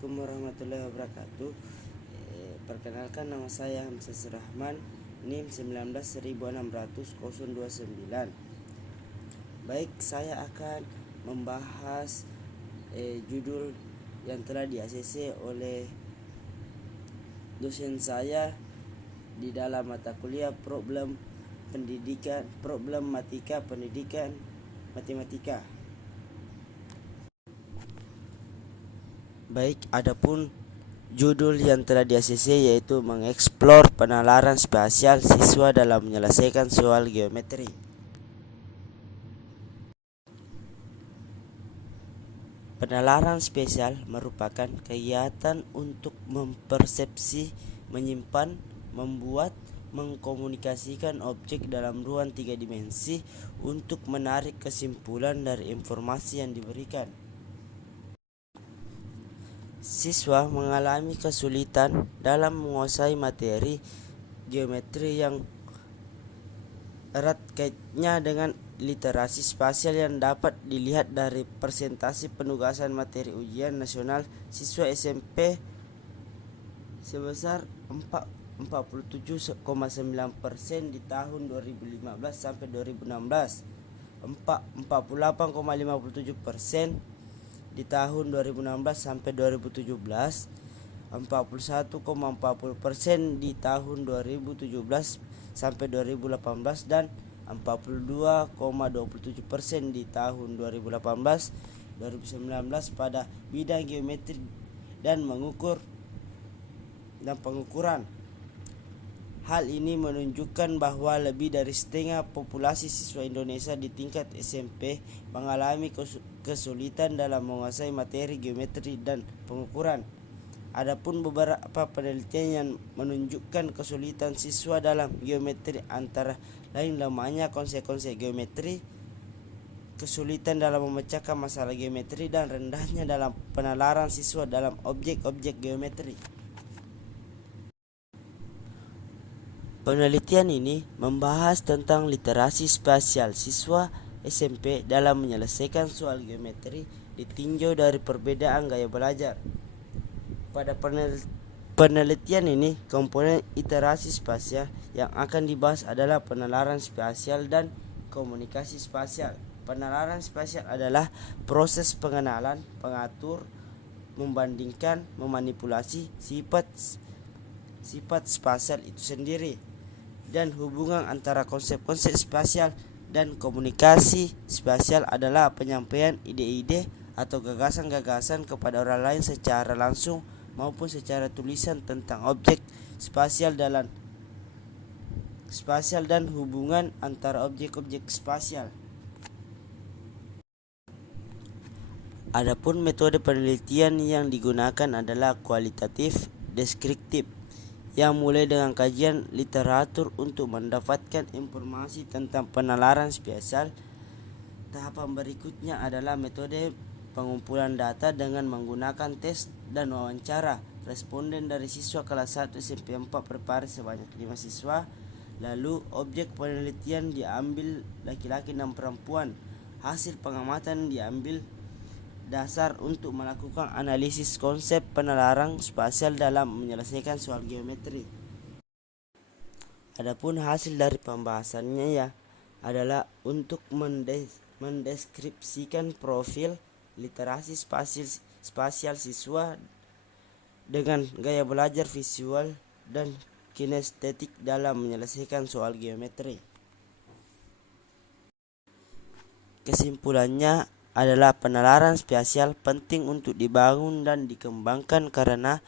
Assalamualaikum warahmatullahi wabarakatuh. Perkenalkan, nama saya Hamzah Surahman, NIM 19.16029. Baik, saya akan membahas judul yang telah di-ACC oleh dosen saya di dalam mata kuliah problematika pendidikan matematika. Baik, adapun judul yang telah di-ACC yaitu mengeksplor penalaran spasial siswa dalam menyelesaikan soal geometri. Penalaran spasial merupakan kegiatan untuk mempersepsi, menyimpan, membuat, mengkomunikasikan objek dalam ruang 3 dimensi untuk menarik kesimpulan dari informasi yang diberikan. Siswa mengalami kesulitan dalam menguasai materi geometri yang erat kaitannya dengan literasi spasial yang dapat dilihat dari persentase penugasan materi ujian nasional siswa SMP sebesar 47,9% di tahun 2015 sampai 2016, 48,57% di tahun 2016 sampai 2017, 41,40% di tahun 2017 sampai 2018 dan 42,27% di tahun 2018-2019 pada bidang geometri dan pengukuran. Hal ini menunjukkan bahwa lebih dari setengah populasi siswa Indonesia di tingkat SMP mengalami kesulitan dalam menguasai materi geometri dan pengukuran. Adapun beberapa penelitian yang menunjukkan kesulitan siswa dalam geometri antara lain lemahnya konsep-konsep geometri, kesulitan dalam memecahkan masalah geometri, dan rendahnya dalam penalaran siswa dalam objek-objek geometri. Penelitian ini membahas tentang literasi spasial siswa SMP dalam menyelesaikan soal geometri ditinjau dari perbedaan gaya belajar. Pada penelitian ini, komponen iterasi spasial yang akan dibahas adalah penalaran spasial dan komunikasi spasial. Penalaran spasial adalah proses pengenalan, pengatur, membandingkan, memanipulasi sifat spasial itu sendiri, dan hubungan antara konsep-konsep spasial dan komunikasi spasial adalah penyampaian ide-ide atau gagasan-gagasan kepada orang lain secara langsung maupun secara tulisan tentang objek spasial dan hubungan antara objek-objek spasial. Adapun metode penelitian yang digunakan adalah kualitatif deskriptif, yang mulai dengan kajian literatur untuk mendapatkan informasi tentang penalaran spasial. Tahapan berikutnya adalah metode pengumpulan data dengan menggunakan tes dan wawancara responden dari siswa kelas 1 SMP 4 Parepare sebanyak 5 siswa. Lalu objek penelitian diambil laki-laki dan perempuan. Hasil pengamatan diambil dasar untuk melakukan analisis konsep penalaran spasial dalam menyelesaikan soal geometri. Adapun hasil dari pembahasannya adalah untuk mendeskripsikan profil literasi spasial siswa dengan gaya belajar visual dan kinestetik dalam menyelesaikan soal geometri. Kesimpulannya adalah penalaran spasial penting untuk dibangun dan dikembangkan karena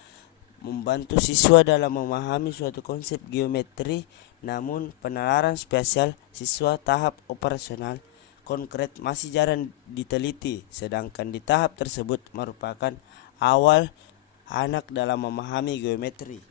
membantu siswa dalam memahami suatu konsep geometri. Namun penalaran spasial siswa tahap operasional konkret masih jarang diteliti, sedangkan di tahap tersebut merupakan awal anak dalam memahami geometri.